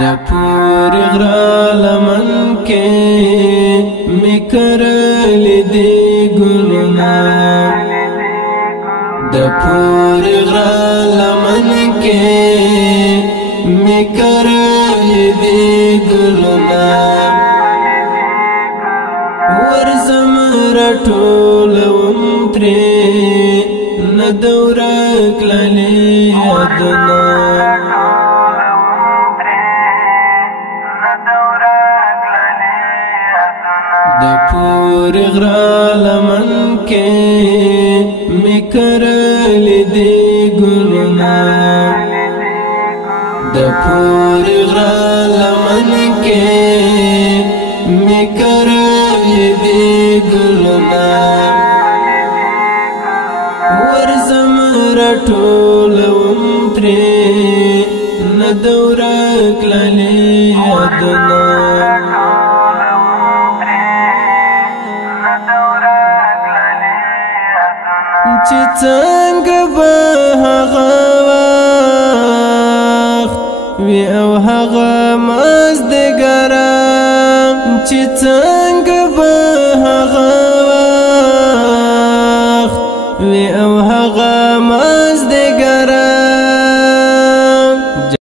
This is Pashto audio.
د پورې غره لمن کې مې کرلې دي ګلونه د پورې غره لمن کې مې کرلې دي ګلونه ورځم راټولوم ترې نه د ورک لالې یادونه د پورې غره لمن کې مې کرلې دي ګلونه د پورې غره لمن کې مې کرلې دي ګلونه ورځم راټولوم ترې نه د ورک لالې یادونه چې څنګه به هغه وخت وي او هغه مازدیګر چې